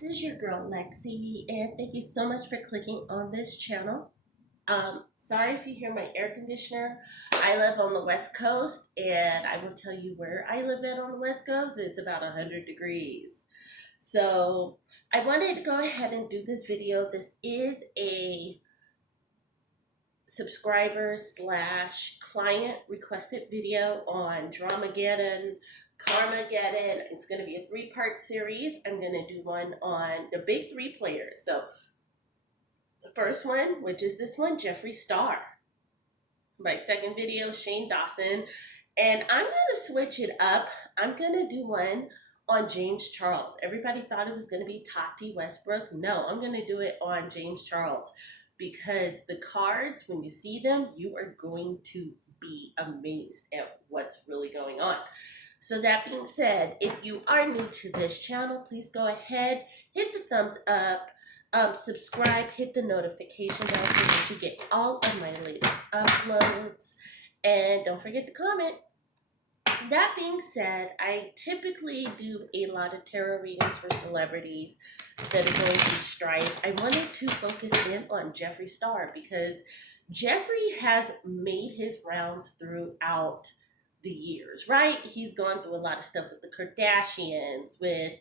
This is your girl Lexi, and thank you so much for clicking on this channel. Sorry if you hear my air conditioner. I live on the West Coast, and I will tell you where I live at on the West Coast. It's about 100 degrees. So I wanted to go ahead and do this video. This is a subscriber / client requested video on Dramageddon, Karmageddon. It's going to be a 3-part series. I'm going to do one on the big 3 players. So the first one, which is this one, Jeffree Star. My second video, Shane Dawson. And I'm going to switch it up. I'm going to do one on James Charles. Everybody thought it was going to be Tati Westbrook. No, I'm going to do it on James Charles, because the cards, when you see them, you are going to be amazed at what's really going on. So that being said, if you are new to this channel, please go ahead, hit the thumbs up, subscribe, hit the notification bell so that you get all of my latest uploads, and don't forget to comment. That being said, I typically do a lot of tarot readings for celebrities that are going through strife. I wanted to focus in on Jeffree Star because Jeffree has made his rounds throughout the years, right? He's gone through a lot of stuff with the Kardashians, with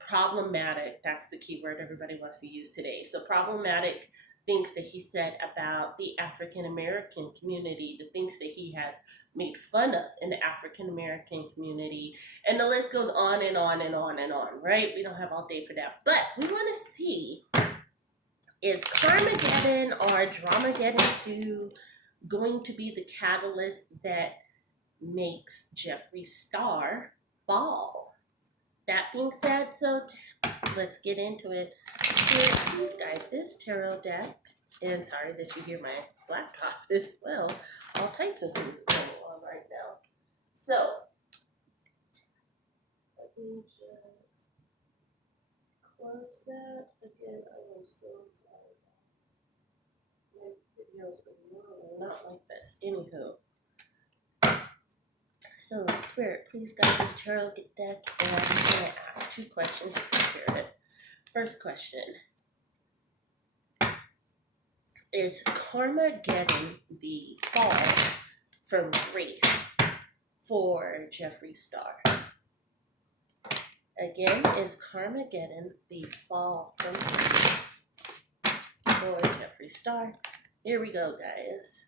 problematic, that's the key word everybody wants to use today. So problematic things that he said about the African American community, the things that he has made fun of in the African American community, and the list goes on and on and on and on, right? We don't have all day for that, but we want to see, is Karmageddon or Dramageddon 2 going to be the catalyst that makes Jeffree Star fall? That being said, let's get into it. Spirit, please guide this tarot deck. And sorry that you hear my laptop as well. All types of things are going on right now. So, let me just close that. Again, I am so sorry. My videos are not like this. Anywho. So, Spirit, please guide this tarot deck, and I'm going to ask 2 questions to Spirit. First question, is Karmageddon the fall from grace for Jeffree Star? Again, is Karmageddon the fall from grace for Jeffree Star? Here we go, guys.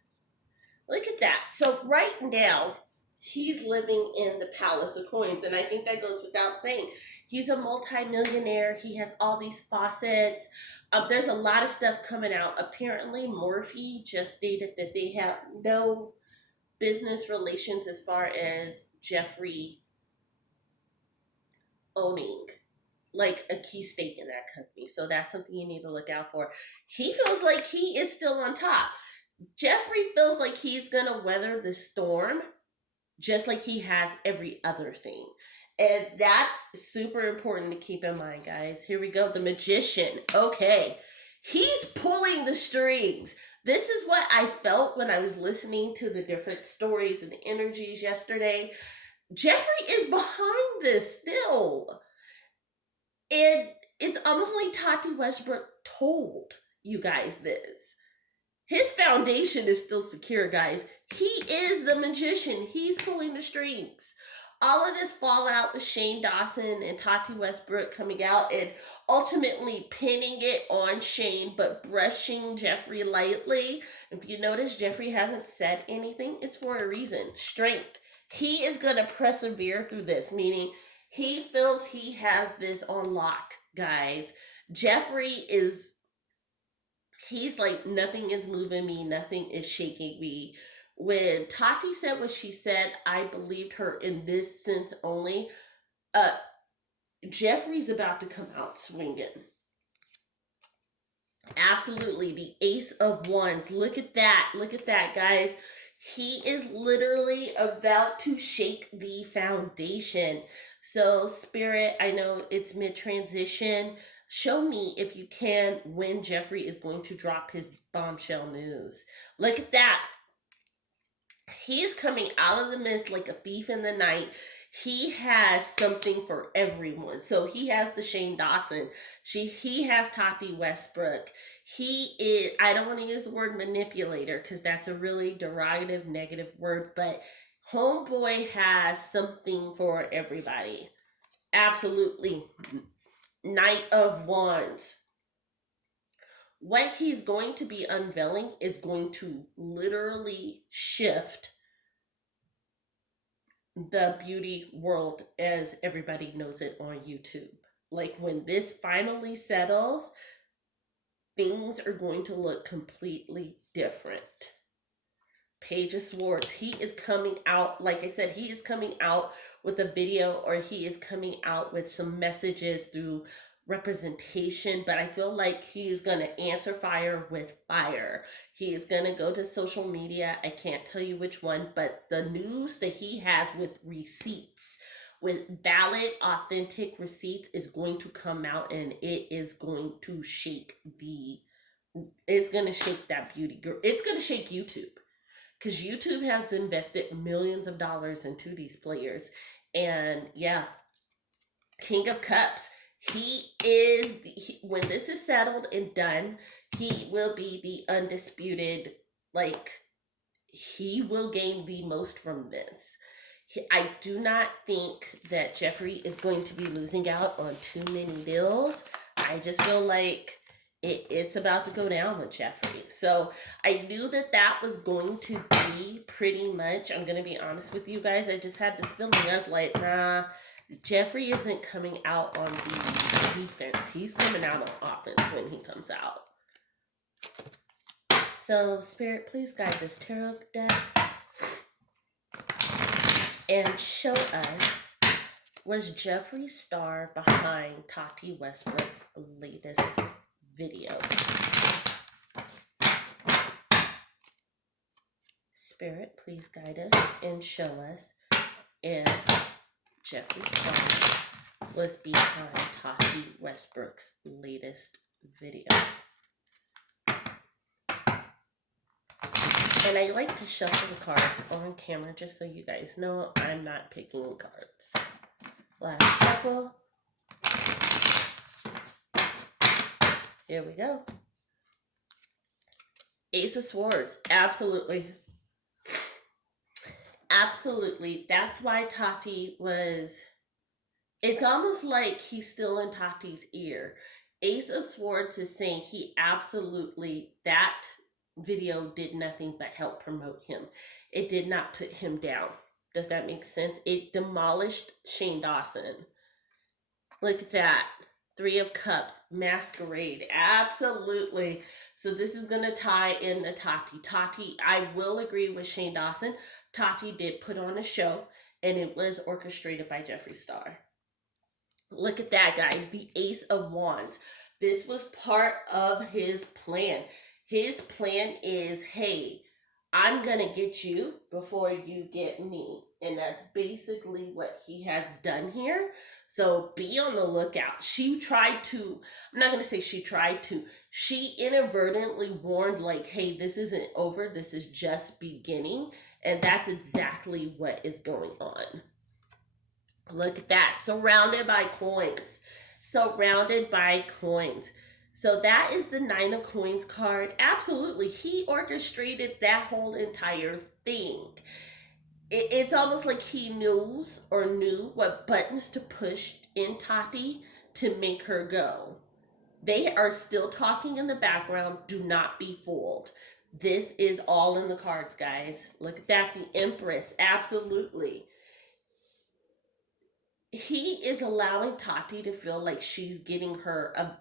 Look at that. So right now, he's living in the Palace of Coins, and I think that goes without saying. He's a multi-millionaire. He has all these faucets. There's a lot of stuff coming out. Apparently, Morphe just stated that they have no business relations as far as Jeffree owning like a key stake in that company. So that's something you need to look out for. He feels like he is still on top. Jeffree feels like he's going to weather the storm just like he has every other thing. And that's super important to keep in mind, guys. Here we go. The Magician. Okay. He's pulling the strings. This is what I felt when I was listening to the different stories and the energies yesterday. Jeffree is behind this still. And it's almost like Tati Westbrook told you guys this. His foundation is still secure, guys. He is the magician. He's pulling the strings. All of this fallout with Shane Dawson and Tati Westbrook coming out and ultimately pinning it on Shane, but brushing Jeffree lightly. If you notice, Jeffree hasn't said anything. It's for a reason. Strength. He is going to persevere through this, meaning he feels he has this on lock, guys. Jeffree is... he's like, nothing is moving me, nothing is shaking me. When Tati said what she said, I believed her in this sense only. Jeffree's about to come out swinging. Absolutely. The Ace of Wands. Look at that. Look at that, guys. He is literally about to shake the foundation. So, Spirit, I know it's mid-transition. Show me, if you can, when Jeffree is going to drop his bombshell news. Look at that. He is coming out of the mist like a thief in the night. he has something for everyone. So he has the Shane Dawson. He has Tati Westbrook. He is, I don't want to use the word manipulator because that's a really derogative, negative word, but Homeboy has something for everybody. Absolutely. Knight of Wands. What he's going to be unveiling is going to literally shift the beauty world as everybody knows it on YouTube. Like when this finally settles, things are going to look completely different. Page of Swords, he is coming out, like I said, he is coming out with a video, or he is coming out with some messages through representation, but I feel like he is going to answer fire with fire. He is going to go to social media. I can't tell you which one, but the news that he has with receipts, with valid, authentic receipts, is going to come out, and it is going to shake it's going to shake that beauty girl. It's going to shake YouTube because YouTube has invested millions of dollars into these players. And yeah, King of Cups. When this is settled and done, he will be the undisputed, like, he will gain the most from this. I do not think that Jeffree is going to be losing out on too many deals. I just feel like it's about to go down with Jeffree. So I knew that was going to be pretty much, I'm going to be honest with you guys, I just had this feeling. I was like, nah, Jeffree isn't coming out on the defense. He's coming out on offense when he comes out. So, Spirit, please guide this tarot deck and show us, was Jeffree Star behind Tati Westbrook's latest video? Spirit, please guide us and show us if Jeffree Star was behind Tati Westbrook's latest video. And I like to shuffle the cards on camera just so you guys know I'm not picking cards. Last shuffle. Here we go. Ace of Swords. Absolutely. Absolutely. That's why Tati was... It's almost like he's still in Tati's ear. Ace of Swords is saying he absolutely... That video did nothing but help promote him. It did not put him down. Does that make sense? It demolished Shane Dawson. Look at that. Three of Cups, Masquerade. Absolutely. So this is going to tie in the Tati. Tati, I will agree with Shane Dawson. Tati did put on a show, and it was orchestrated by Jeffree Star. Look at that, guys. The Ace of Wands. This was part of his plan. His plan is, hey, I'm going to get you before you get me. And that's basically what he has done here. So be on the lookout. She tried to, I'm not going to say she tried to, she inadvertently warned, like, hey, this isn't over. This is just beginning. And that's exactly what is going on. Look at that. Surrounded by coins. Surrounded by coins. So that is the Nine of Coins card. Absolutely. He orchestrated that whole entire thing. It's almost like he knew what buttons to push in Tati to make her go. They are still talking in the background. Do not be fooled. This is all in the cards, guys. Look at that. The Empress. Absolutely. He is allowing Tati to feel like she's getting her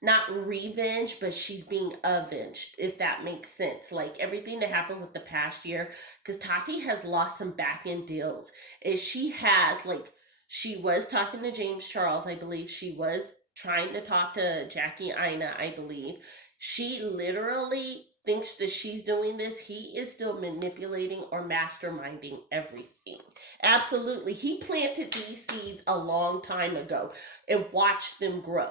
not revenge, but she's being avenged, if that makes sense. Like everything that happened with the past year, because Tati has lost some back end deals. And she has, like, she was talking to James Charles, I believe. She was trying to talk to Jackie Aina, I believe. She literally thinks that she's doing this. He is still manipulating or masterminding everything. Absolutely. He planted these seeds a long time ago and watched them grow.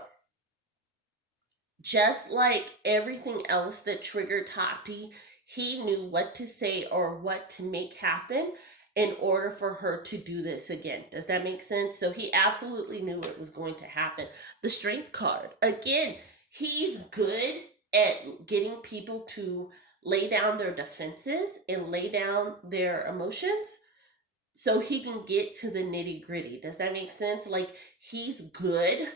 Just like everything else that triggered Tati, he knew what to say or what to make happen. in order for her to do this again. Does that make sense? So he absolutely knew it was going to happen. The Strength card, again, he's good at getting people to lay down their defenses and lay down their emotions so he can get to the nitty gritty. Does that make sense? Like, he's good.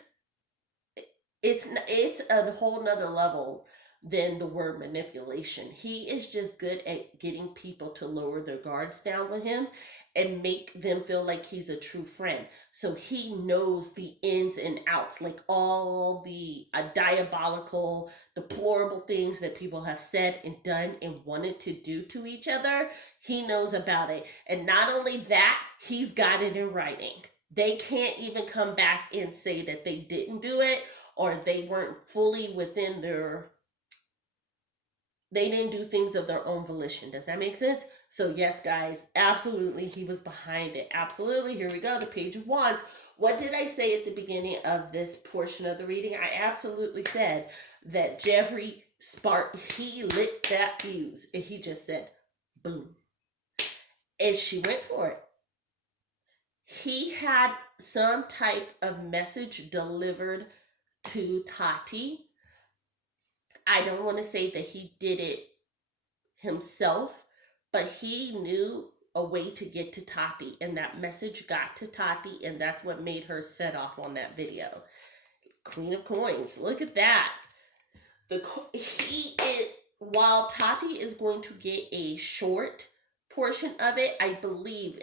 It's a whole nother level than the word manipulation. He is just good at getting people to lower their guards down with him and make them feel like he's a true friend. So he knows the ins and outs, like all the diabolical, deplorable things that people have said and done and wanted to do to each other. He knows about it. And not only that, he's got it in writing. They can't even come back and say that they didn't do it or they weren't fully within they didn't do things of their own volition. Does that make sense? So yes, guys, absolutely, he was behind it. Absolutely. Here we go, the Page of Wands. What did I say at the beginning of this portion of the reading? I absolutely said that Jeffree Star, he lit that fuse, and he just said, boom. And she went for it. He had some type of message delivered to Tati. I don't want to say that he did it himself, but he knew a way to get to Tati, and that message got to Tati, and that's what made her set off on that video. Queen of Coins, look at that. While Tati is going to get a short portion of it, I believe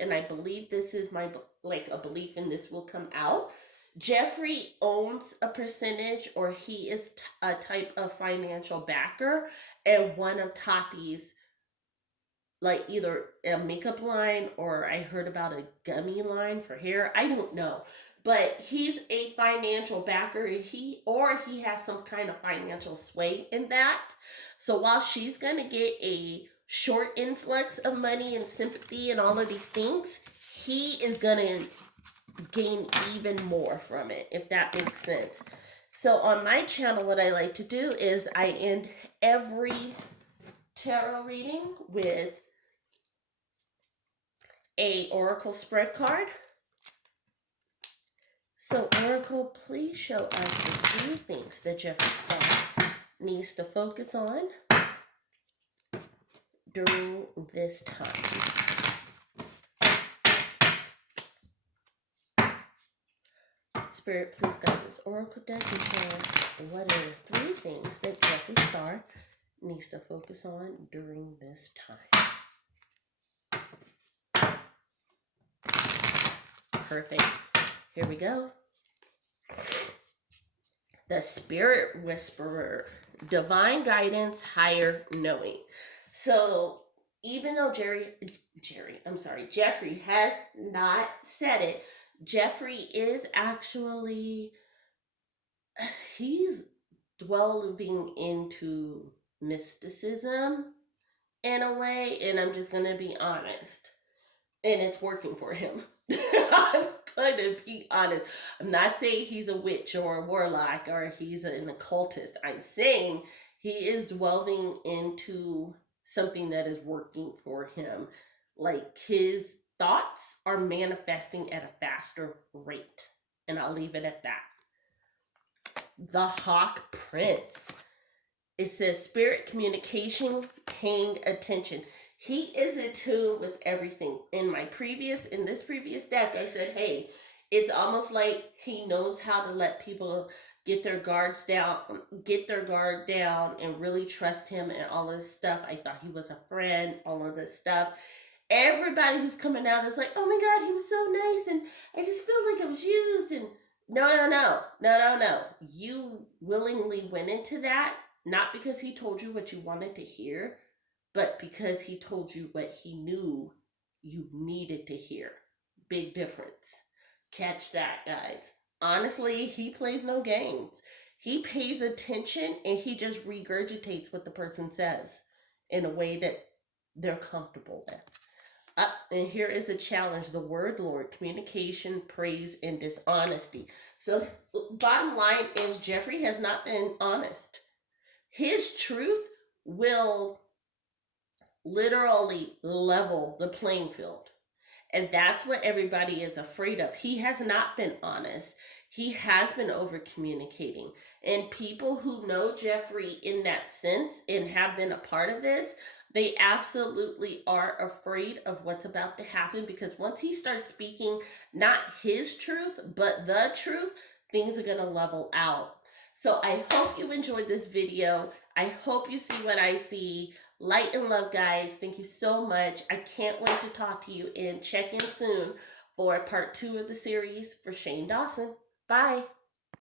this is my a belief, and this will come out. Jeffree owns a percentage, or he is a type of financial backer, and one of Tati's, like, either a makeup line, or I heard about a gummy line for hair. I don't know, but he's a financial backer. He has some kind of financial sway in that. So while she's gonna get a short influx of money and sympathy and all of these things, he is gonna gain even more from it, if that makes sense. So on my channel, what I like to do is I end every tarot reading with a oracle spread card. So Oracle, please show us the 3 things that Jeffree Star needs to focus on during this time. Spirit, please guide this oracle deck and show us what are the 3 things that Jeffree Star needs to focus on during this time. Perfect. Here we go. The Spirit Whisperer, divine guidance, higher knowing. So even though Jeffree has not said it, Jeffree is actually, he's delving into mysticism in a way, and I'm just going to be honest, and it's working for him. I'm going to be honest. I'm not saying he's a witch or a warlock or he's an occultist. I'm saying he is delving into something that is working for him. Like, his thoughts are manifesting at a faster rate. And I'll leave it at that. The Hawk Prince. It says spirit communication, paying attention. He is in tune with everything. In this previous deck, I said, hey, it's almost like he knows how to let people get their guard down and really trust him and all this stuff. I thought he was a friend, all of this stuff. Everybody who's coming out is like, oh my God, he was so nice, and I just feel like I was used. And no. You willingly went into that, not because he told you what you wanted to hear, but because he told you what he knew you needed to hear. Big difference. Catch that, guys. Honestly, he plays no games. He pays attention and he just regurgitates what the person says in a way that they're comfortable with. And here is a challenge. The word Lord, communication, praise, and dishonesty. So bottom line is Jeffree has not been honest. His truth will literally level the playing field. And that's what everybody is afraid of. He has not been honest. He has been over communicating. And people who know Jeffree in that sense and have been a part of this, they absolutely are afraid of what's about to happen, because once he starts speaking not his truth, but the truth, things are going to level out. So I hope you enjoyed this video. I hope you see what I see. Light and love, guys. Thank you so much. I can't wait to talk to you, and check in soon for part 2 of the series for Shane Dawson. Bye.